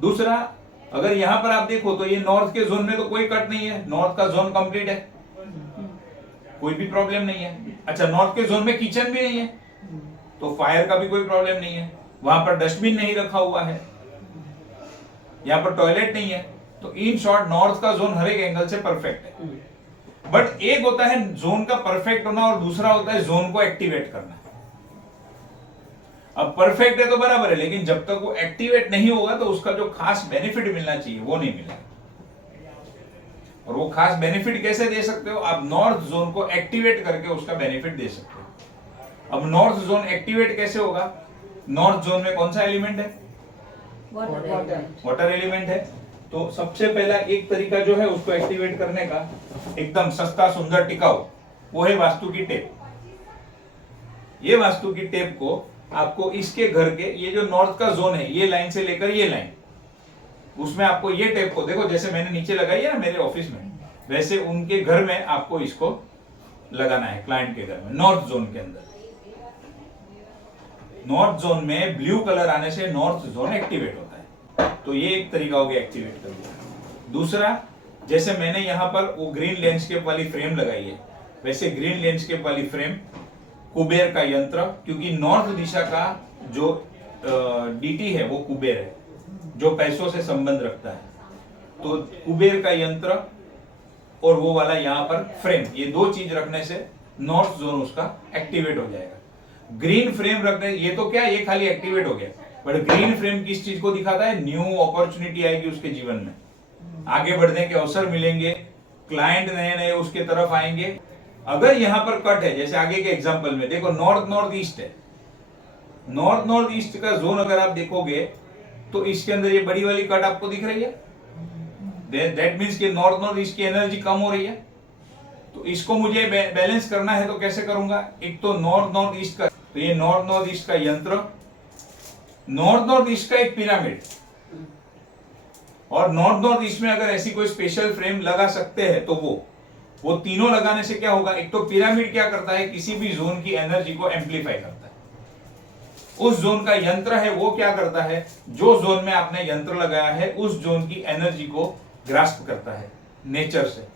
दूसरा, अगर यहाँ पर आप देखो तो ये नॉर्थ के जोन में तो कोई कट नहीं है, नॉर्थ का जोन कंप्लीट है, कोई भी प्रॉब्लम नहीं है। अच्छा, नॉर्थ के जोन में किचन भी नहीं है, तो फायर का भी कोई प्रॉब्लम नहीं है, वहां पर डस्टबिन नहीं रखा हुआ है, यहाँ पर टॉयलेट नहीं है। तो इन शॉर्ट नॉर्थ का जोन हर एक एंगल से परफेक्ट है। बट एक होता है जोन का परफेक्ट होना और दूसरा होता है जोन को एक्टिवेट करना। अब परफेक्ट है तो बराबर है, लेकिन जब तक वो एक्टिवेट नहीं होगा तो उसका जो खास बेनिफिट मिलना चाहिए वो नहीं मिलेगा। और वो खास बेनिफिट कैसे दे सकते हो? आप नॉर्थ जोन को एक्टिवेट करके उसका बेनिफिट दे सकते हो। अब नॉर्थ जोन एक्टिवेट कैसे होगा? नॉर्थ जोन में कौन सा एलिमेंट है? वाटर एलिमेंट है। तो सबसे पहला एक तरीका जो है उसको एक्टिवेट करने का, एकदम सस्ता सुंदर टिकाऊ, वो है वास्तु की टेप। ये वास्तु की टेप को आपको इसके घर के, ये जो नॉर्थ का जोन है, ये लाइन से लेकर ये लाइन, उसमें आपको ये टेप को, देखो जैसे मैंने नीचे लगाई है ना मेरे ऑफिस में, वैसे उनके घर में आपको इसको लगाना है, क्लाइंट के घर में, नॉर्थ जोन के अंदर। नॉर्थ जोन में ब्लू कलर आने से नॉर्थ जोन एक्टिवेट होता है। तो ये एक तरीका हो गया एक्टिवेट करने। दूसरा, जैसे मैंने यहाँ पर वो ग्रीन लैंडस्केप वाली फ्रेम लगाई है, वैसे ग्रीन लैंडस्केप वाली फ्रेम, कुबेर का यंत्र, क्योंकि नॉर्थ दिशा का जो डीटी है वो कुबेर है, जो पैसों से संबंध रखता है। तो कुबेर का यंत्र और वो वाला यहाँ पर फ्रेम, ये दो चीज रखने से नॉर्थ जोन उसका एक्टिवेट हो जाएगा। ग्रीन फ्रेम रखने, ये तो क्या, ये खाली एक्टिवेट हो गया, बट ग्रीन फ्रेम किस चीज को दिखाता है? न्यू अपॉर्चुनिटी आएगी उसके जीवन में, आगे बढ़ने के अवसर मिलेंगे, क्लाइंट नए नए उसके तरफ आएंगे। अगर यहाँ पर कट है, जैसे आगे के एग्जांपल में देखो, नॉर्थ नॉर्थ ईस्ट है, नॉर्थ नॉर्थ ईस्ट का जोन अगर आप देखोगे तो इसके अंदर ये बड़ी वाली कट आपको दिख रही है, दैट मींस कि नॉर्थ नॉर्थ ईस्ट की एनर्जी कम हो रही है। तो इसको मुझे बैलेंस करना है, तो कैसे करूंगा? एक तो नॉर्थ नॉर्थ ईस्ट का, तो ये नॉर्थ नॉर्थ ईस्ट का यंत्र, नॉर्थ नॉर्थ ईस्ट का एक पिरामिड, और नॉर्थ नॉर्थ ईस्ट में अगर ऐसी कोई स्पेशल फ्रेम लगा सकते हैं तो वो तीनों लगाने से क्या होगा? एक तो पिरामिड क्या करता है, किसी भी जोन की एनर्जी को एम्पलीफाई करता है। उस जोन का यंत्र है वो क्या करता है, जो जोन में आपने यंत्र लगाया है उस जोन की एनर्जी को ग्रास्प करता है नेचर से,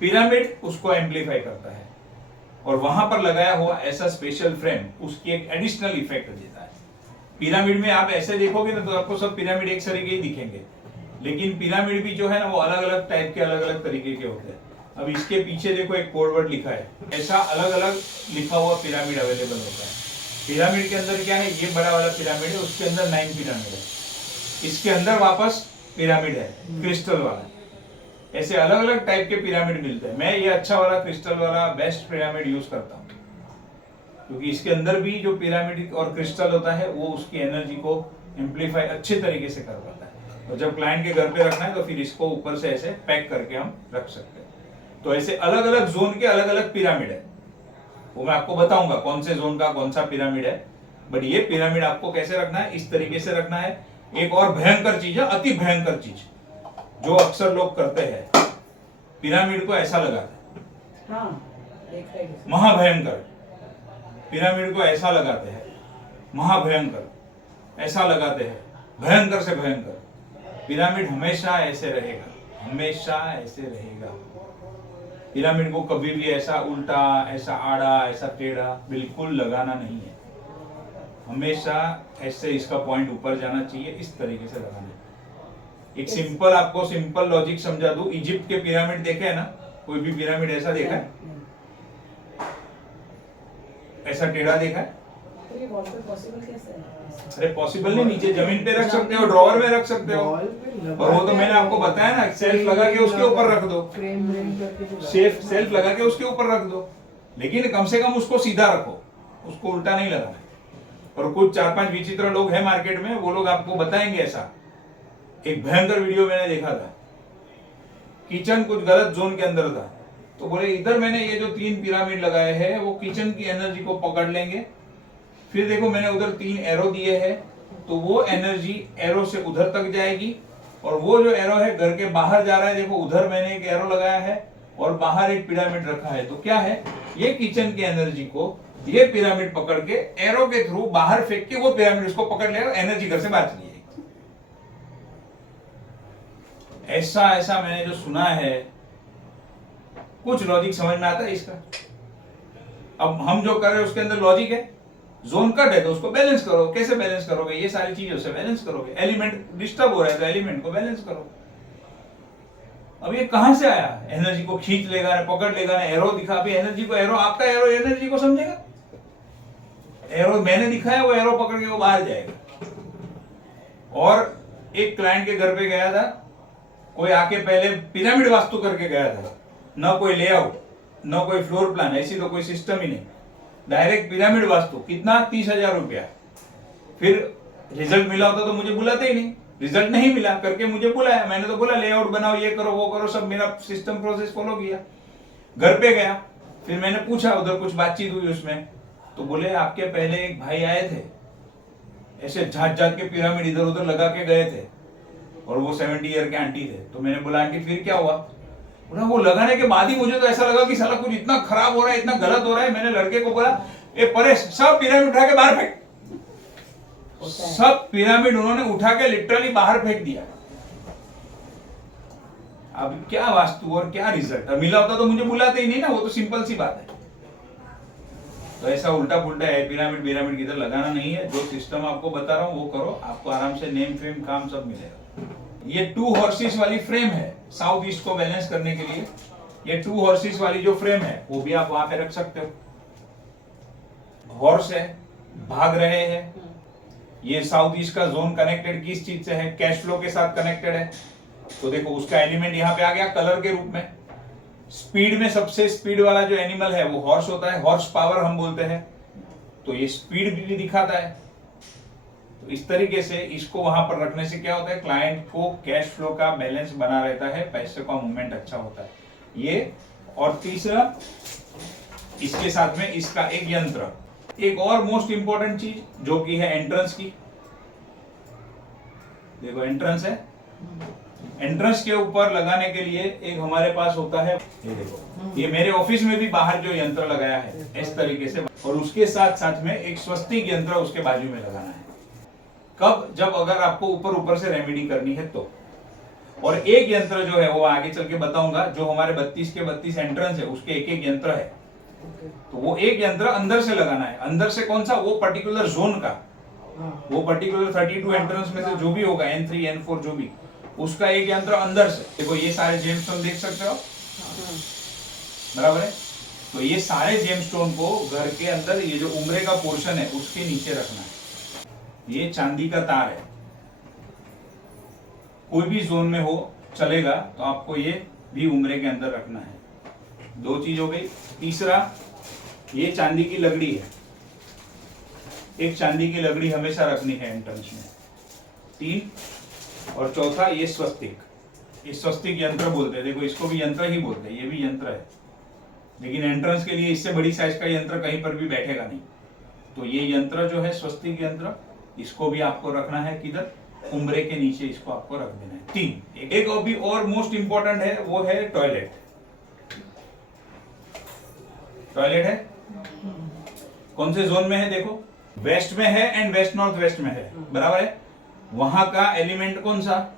पिरामिड उसको एम्पलीफाई करता है, और वहां पर लगाया हुआ ऐसा स्पेशल फ्रेम उसकी एक एडिशनल इफेक्ट देता है। पिरामिड में आप ऐसे देखोगे ना तो आपको सब पिरामिड एक तरीके ही दिखेंगे, लेकिन पिरामिड भी जो है ना वो अलग अलग टाइप के, अलग अलग तरीके के होते हैं। अब इसके पीछे देखो एक कोड वर्ड लिखा है, ऐसा अलग अलग लिखा हुआ पिरामिड अवेलेबल होता है। पिरामिड के अंदर क्या है, ये बड़ा वाला पिरामिड है, उसके अंदर 9 पिरामिड है, इसके अंदर वापस पिरामिड है क्रिस्टल वाला। ऐसे अलग अलग टाइप के पिरामिड मिलते हैं। मैं ये अच्छा वाला क्रिस्टल वाला बेस्ट पिरामिड यूज करता हूँ, क्योंकि इसके अंदर भी जो पिरामिड और क्रिस्टल होता है वो उसकी एनर्जी को एम्पलीफाई अच्छे तरीके से कर पाता है। और जब क्लाइंट के घर पे रखना है तो फिर इसको ऊपर से ऐसे पैक करके हम रख सकते हैं। तो ऐसे अलग अलग जोन के अलग अलग पिरामिड है, वो मैं आपको बताऊंगा कौन से जोन का कौन सा पिरामिड है। बट ये पिरामिड आपको कैसे रखना है, इस तरीके से रखना है। एक और भयंकर चीज है, अति भयंकर चीज जो अक्सर लोग करते हैं, पिरामिड को ऐसा लगाते हैं, महाभयंकर। पिरामिड को ऐसा लगाते हैं, महाभयंकर, ऐसा लगाते हैं, भयंकर से भयंकर। पिरामिड हमेशा ऐसे रहेगा, हमेशा ऐसे रहेगा। पिरामिड को कभी भी ऐसा उल्टा, ऐसा आड़ा, ऐसा टेढ़ा बिल्कुल लगाना नहीं है, हमेशा ऐसे इसका पॉइंट ऊपर जाना चाहिए, इस तरीके से लगाना है। एक सिंपल, आपको सिंपल लॉजिक समझा दूं। इजिप्ट के पिरामिड देखे है ना, कोई भी पिरामिड ऐसा देखा है, ऐसा टेढ़ा देखा है? अरे पॉसिबल नहीं, नीचे जमीन पे रख सकते हो, ड्रॉअर में रख सकते हो, और वो तो मैंने आपको बताया ना, सेल्फ लगा के उसके ऊपर रख दो, सेल्फ लगा के उसके ऊपर रख दो, लेकिन कम से कम उसको सीधा रखो, उसको उल्टा नहीं लगाना। और कुछ 4-5 विचित्र लोग हैं मार्केट में, वो लोग आपको बताएंगे ऐसा। एक भयंकर वीडियो मैंने देखा था, किचन कुछ गलत जोन के अंदर था, तो बोले इधर मैंने ये जो 3 पिरामिड लगाए हैं वो किचन की एनर्जी को पकड़ लेंगे, फिर देखो मैंने उधर 3 एरो दिए हैं, तो वो एनर्जी एरो से उधर तक जाएगी, और वो जो एरो है घर के बाहर जा रहा है, देखो उधर मैंने एक एरो लगाया है और बाहर एक पिरामिड रखा है, तो क्या है, ये किचन की एनर्जी को ये पिरामिड पकड़ के एरो के थ्रू बाहर फेंक के वो पिरामिड उसको पकड़ लेगा, एनर्जी घर से बाहर चली जाएगी। ऐसा ऐसा मैंने जो सुना है, कुछ लॉजिक समझ में आता है इसका। अब हम जो कर रहे हैं उसके अंदर लॉजिक है। जोन कट है तो उसको बैलेंस करो, कैसे बैलेंस करोगे? ये सारी चीजों से बैलेंस करोगे। एलिमेंट डिस्टर्ब हो रहा है तो एलिमेंट को बैलेंस करो। अब ये कहां से आया? एनर्जी को खींच लेगा ना, पकड़ लेगा ना, एरो दिखा। अभी एनर्जी को एरो, आपका एरो एनर्जी को समझेगा? एरो मैंने दिखाया, वो एरो पकड़ के वो बाहर जाएगा। और एक क्लाइंट के घर पे गया था, कोई आके पहले पिरामिड वास्तु करके गया था, ना कोई लेआउट, ना कोई फ्लोर प्लान, ऐसी तो कोई सिस्टम ही नहीं, डायरेक्ट पिरामिड वास्तु। कितना? 30,000 रुपया। फिर रिजल्ट मिला होता तो मुझे बुलाते ही नहीं। रिजल्ट नहीं मिला करके मुझे बुलाया, मैंने तो बोला लेआउट बनाओ, ये करो वो करो, सब मेरा सिस्टम प्रोसेस फॉलो किया। घर पे गया, फिर मैंने पूछा, उधर कुछ बातचीत हुई उसमें, तो बोले आपके पहले एक भाई आए थे, ऐसे झाट झाट के पिरामिड इधर उधर लगा के गए थे, और वो 70 ईयर के आंटी थे। तो मैंने बोला आंटी फिर क्या हुआ? बोला वो लगाने के बाद ही मुझे तो ऐसा लगा कि साला कुछ इतना खराब हो रहा है, इतना गलत हो रहा है। मैंने लड़के को बोला, ए परेश, सब पिरामिड उठा के बाहर फेंक। सब पिरामिड उन्होंने उठा के लिटरली बाहर फेंक दिया। अब क्या वास्तु और क्या रिजल्ट? मिला होता तो मुझे बुलाते ही नहीं ना, वो तो सिंपल सी बात है। तो ऐसा उल्टा पुल्टा है, पिरामिड पिरामिड किधर लगाना नहीं है। जो सिस्टम आपको बता रहा हूँ वो करो, आपको आराम से नेम फेम काम सब मिलेगा। ये 2 हॉर्सेस वाली फ्रेम है साउथ ईस्ट को बैलेंस करने के लिए। ये 2 हॉर्सेस वाली जो फ्रेम है वो भी आप वहां पे रख सकते हो। हॉर्स है, भाग रहे हैं। ये साउथ ईस्ट का जोन कनेक्टेड किस चीज से है? कैश फ्लो के साथ कनेक्टेड है। तो देखो उसका एलिमेंट यहाँ पे आ गया कलर के रूप में। स्पीड में सबसे स्पीड वाला जो एनिमल है वो हॉर्स होता है, हॉर्स पावर हम बोलते हैं। तो ये स्पीड भी दिखाता है। तो इस तरीके से इसको वहां पर रखने से क्या होता है? क्लाइंट को कैश फ्लो का बैलेंस बना रहता है, पैसे का मूवमेंट अच्छा होता है ये। और तीसरा, इसके साथ में इसका एक यंत्र, एक और मोस्ट इंपॉर्टेंट चीज जो कि है एंट्रेंस की। देखो एंट्रेंस है, एंट्रेंस के ऊपर लगाने के लिए एक हमारे पास होता है, ये देखो, ये मेरे ऑफिस में भी बाहर जो यंत्र लगाया है इस तरीके से। और उसके साथ साथ में एक स्वस्तिक यंत्र उसके बाजू में लगाना है। कब? जब अगर आपको ऊपर ऊपर से रेमेडी करनी है तो। और एक यंत्र जो है वो आगे चल के बताऊंगा, जो हमारे 32 के 32 एंट्रेंस है उसके एक एक यंत्र है। तो वो एक यंत्र अंदर से लगाना है। अंदर से कौन सा? वो पर्टिकुलर जोन का, वो पर्टिकुलर 32 एंट्रेंस में से जो भी होगा, N3 N4 जो भी, उसका एक यंत्र अंदर से। देखो ये सारे जेमस्टोन देख सकते हो, बराबर है? तो ये सारे जेमस्टोन को घर के अंदर, ये जो उम्रे का पोर्शन है उसके नीचे रखना है। ये चांदी का तार है, कोई भी जोन में हो चलेगा, तो आपको ये भी उम्रे के अंदर रखना है। 2 चीज हो गई। तीसरा, ये चांदी की लकड़ी है, एक चांदी की लकड़ी हमेशा रखनी है एंट्रेंस में। 3 और चौथा, ये स्वस्तिक, ये स्वस्तिक यंत्र बोलते हैं। देखो इसको भी यंत्र ही बोलते हैं, ये भी यंत्र है, लेकिन एंट्रेंस के लिए इससे बड़ी साइज का यंत्र कहीं पर भी बैठेगा नहीं। तो ये यंत्र जो है स्वस्तिक यंत्र, इसको भी आपको रखना है किधर? उम्रे के नीचे इसको आपको रख देना है। 3 एक और भी और मोस्ट इंपॉर्टेंट है, वो है टॉयलेट। टॉयलेट है कौन से जोन में है? देखो वेस्ट में है एंड वेस्ट नॉर्थ वेस्ट में है, बराबर है? वहां का एलिमेंट कौन सा?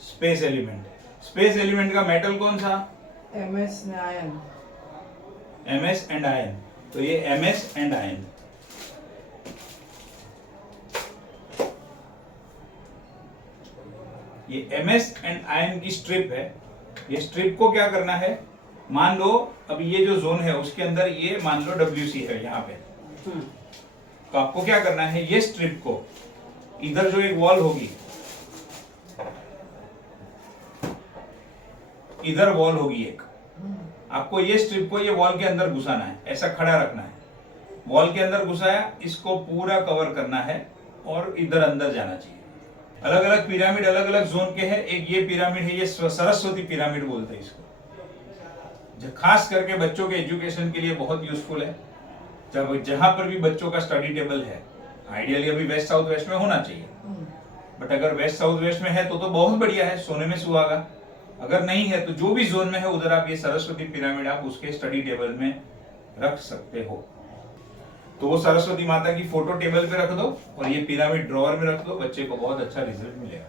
Space element. स्पेस एलिमेंट का मेटल कौन सा? MS and iron. MS and ion. तो ये MS एंड आयन। ये MS एंड आयन की स्ट्रिप है। ये स्ट्रिप को क्या करना है? मान लो अब ये जो जोन है उसके अंदर ये मान लो WC है यहाँ पे, तो आपको क्या करना है? ये स्ट्रिप को इधर जो एक वॉल होगी, इधर वॉल होगी एक, आपको ये स्ट्रिप को ये वॉल के अंदर घुसाना है, ऐसा खड़ा रखना है। वॉल के अंदर घुसाया, इसको पूरा कवर करना है और इधर अंदर जाना चाहिए। अलग अलग पिरामिड अलग अलग जोन के हैं। एक ये पिरामिड है, ये सरस्वती पिरामिड बोलते हैं इसको, जो खास करके बच्चों के एजुकेशन के लिए बहुत यूजफुल है। जब जहां पर भी बच्चों का स्टडी टेबल है, आइडियली अभी वेस्ट साउथ वेस्ट में होना चाहिए, बट अगर वेस्ट साउथ वेस्ट में है तो बहुत बढ़िया है, सोने में सुहागा। अगर नहीं है तो जो भी जोन में है उधर आप ये सरस्वती पिरामिड आप उसके स्टडी टेबल में रख सकते हो। तो वो सरस्वती माता की फोटो टेबल पे रख दो और ये पिरामिड ड्रॉअर में रख दो, बच्चे को बहुत अच्छा रिजल्ट मिलेगा।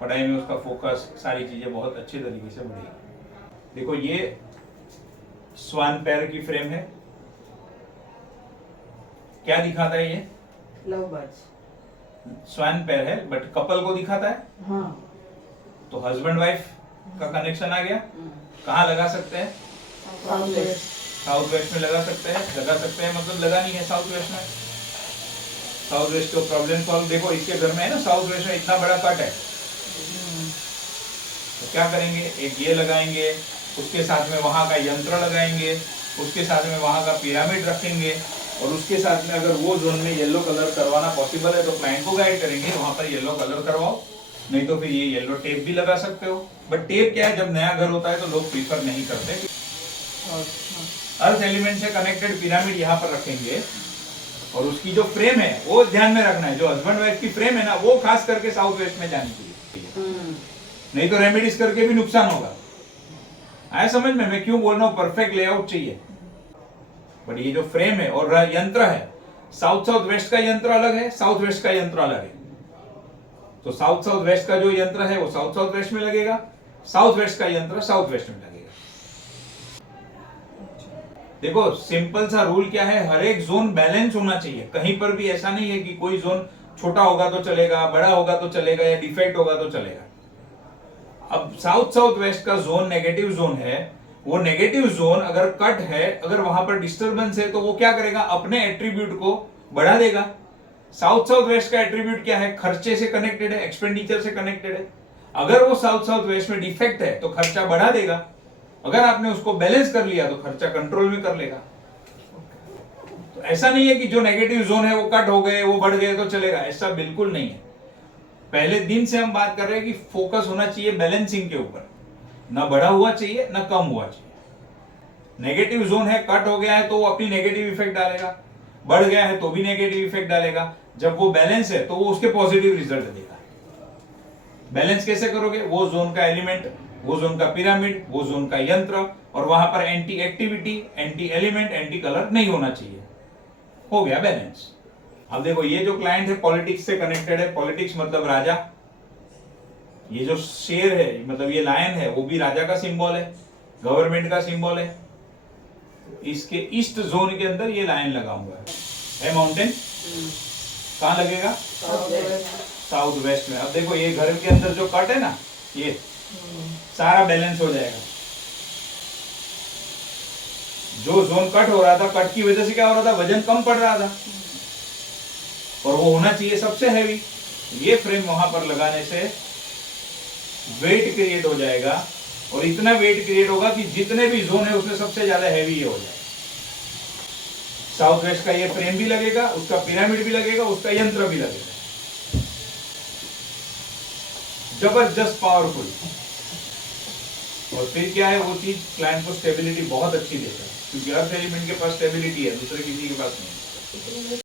पढ़ाई में उसका फोकस, सारी चीजें बहुत अच्छे तरीके से बढ़ेगी। देखो ये स्वान पैर की फ्रेम है, क्या दिखाता है ये? Love birds. स्वान पैर है बट कपल को दिखाता है, हाँ। तो हस्बैंड वाइफ का कनेक्शन आ गया। कहाँ लगा सकते हैं? South west. साउथ वेस्ट में लगा सकते हैं, मतलब लगा नहीं है साउथ वेस्ट में। साउथ वेस्ट को प्रॉब्लम सॉल्व, देखो इसके घर में है ना, साउथ वेस्ट में इतना बड़ा कट है, तो क्या करेंगे, एक ये लगाएंगे, उसके साथ में वहां का यंत्र लगाएंगे, उसके साथ में वहां का पिरामिड रखेंगे, और उसके साथ में अगर वो जोन में येलो कलर करवाना पॉसिबल है तो क्लाइंट को गाइड करेंगे वहां पर येलो कलर करवाओ, नहीं तो फिर ये येलो टेप भी लगा सकते हो। बट टेप क्या है, जब नया घर होता है तो लोग प्रीफर नहीं करते। अर्थ एलिमेंट से कनेक्टेड पिरामिड यहाँ पर रखेंगे, और उसकी जो फ्रेम है वो ध्यान में रखना है, जो हस्बैंड वाइफ की फ्रेम है ना, वो खास करके साउथ वेस्ट में जानी चाहिए, नहीं तो रेमेडीज करके भी नुकसान होगा। आया समझ में मैं क्यों बोल रहा हूँ? परफेक्ट लेआउट चाहिए। बट ये जो फ्रेम है और यंत्र है, साउथ साउथ वेस्ट का यंत्र अलग है, साउथ वेस्ट का यंत्र अलग है। तो साउथ साउथ वेस्ट का जो यंत्र है वो साउथ साउथ वेस्ट में लगेगा, साउथ वेस्ट का यंत्र साउथ वेस्ट में लगेगा। देखो सिंपल सा रूल क्या है, हर एक जोन बैलेंस होना चाहिए। कहीं पर भी ऐसा नहीं है कि कोई जोन छोटा होगा तो चलेगा, बड़ा होगा तो चलेगा, या डिफेक्ट होगा तो चलेगा। अब साउथ साउथ वेस्ट का जोन नेगेटिव जोन है, वो नेगेटिव जोन अगर कट है, अगर वहां पर डिस्टरबेंस है, तो वो क्या करेगा, अपने एट्रीब्यूट को बढ़ा देगा। साउथ साउथ वेस्ट का एट्रीब्यूट क्या है? खर्चे से कनेक्टेड है, एक्सपेंडिचर से कनेक्टेड है। अगर वो साउथ साउथ वेस्ट में डिफेक्ट है तो खर्चा बढ़ा देगा, अगर आपने उसको बैलेंस कर लिया तो खर्चा कंट्रोल में कर लेगा। तो ऐसा नहीं है कि जो नेगेटिव जोन है वो कट हो गए, वो बढ़ गए तो चलेगा, ऐसा बिल्कुल नहीं है। पहले दिन से हम बात कर रहे हैं कि फोकस होना चाहिए बैलेंसिंग के ऊपर, ना बढ़ा हुआ चाहिए ना कम हुआ चाहिए। नेगेटिव जोन है, कट हो गया है तो वो अपनी नेगेटिव इफेक्ट डालेगा, बढ़ गया है तो भी नेगेटिव इफेक्ट डालेगा। जब वो बैलेंस है तो वो उसके पॉजिटिव रिजल्ट देगा। बैलेंस कैसे करोगे? वो जोन का एलिमेंट, वो जोन का पिरामिड, वो जोन का यंत्र, और वहां पर anti activity, anti element, anti colour नहीं होना चाहिए। हो गया बैलेंस। अब देखो ये जो क्लाइंट है पॉलिटिक्स से कनेक्टेड है, पॉलिटिक्स मतलब राजा। ये जो शेर है मतलब ये लायन है, वो भी राजा का सिंबल है, गवर्नमेंट का सिंबल है। इसके ईस्ट जोन के अंदर ये लायन लगा हुआ है माउंटेन। कहाँ लगेगा? साउथ वेस्ट में। अब देखो ये घर के अंदर जो कट है ना, ये सारा बैलेंस हो जाएगा। जो जोन कट हो रहा था, कट की वजह से क्या हो रहा था, वजन कम पड़ रहा था, और वो होना चाहिए सबसे हैवी। ये फ्रेम वहां पर लगाने से वेट क्रिएट हो जाएगा, और इतना वेट क्रिएट होगा कि जितने भी जोन है उसमें सबसे ज्यादा हैवी ये हो जाएगा। साउथ वेस्ट का ये फ्रेम भी लगेगा, उसका पिरामिड भी लगेगा, उसका यंत्र भी लगेगा। जबरदस्त पावरफुल। और फिर क्या है, वो चीज क्लाइंट को स्टेबिलिटी बहुत अच्छी देता है, क्योंकि अर्थ एलिमेंट के पास स्टेबिलिटी है, दूसरे किसी के पास नहीं।